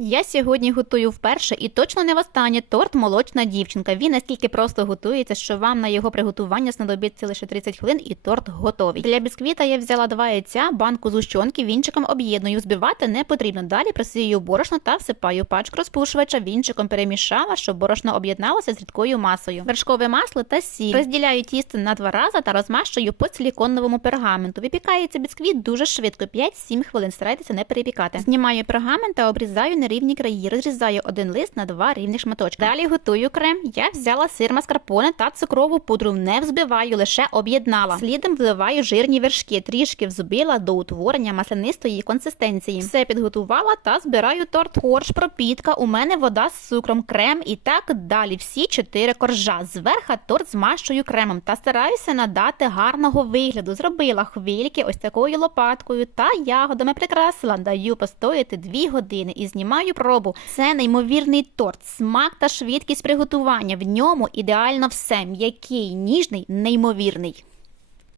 Я сьогодні готую вперше і точно не востаннє торт молочна дівчинка. Він настільки просто готується, що вам на його приготування знадобиться лише 30 хвилин і торт готовий. Для бісквіта я взяла два яйця, банку зущенки, вінчиком об'єдную. Збивати не потрібно. Далі просію борошно та всипаю пачку розпушувача. Вінчиком перемішала, щоб борошно об'єдналося з рідкою масою. Вершкове масло та сіль. Розділяю тісто на два рази та розмащую по силіконовому пергаменту. Випікається бісквіт дуже швидко, 5-7 хвилин. Старайтеся не перепікати. Знімаю пергамент та обрізаю рівні краї. Розрізаю один лист на два рівних шматочки. Далі готую крем. Я взяла сир маскарпоне та цукрову пудру. Не взбиваю, лише об'єднала. Слідом вливаю жирні вершки, трішки взбила до утворення маслянистої консистенції. Все підготувала та збираю торт. Корж, пропітка. У мене вода з цукром, крем і так далі. Всі чотири коржа. Зверха торт змащую кремом та стараюся надати гарного вигляду. Зробила хвильки ось такою лопаткою та ягодами прикрасила. Даю постояти дві години і знімаю пробу. Це неймовірний торт, смак та швидкість приготування. В ньому ідеально все. М'який, ніжний, неймовірний.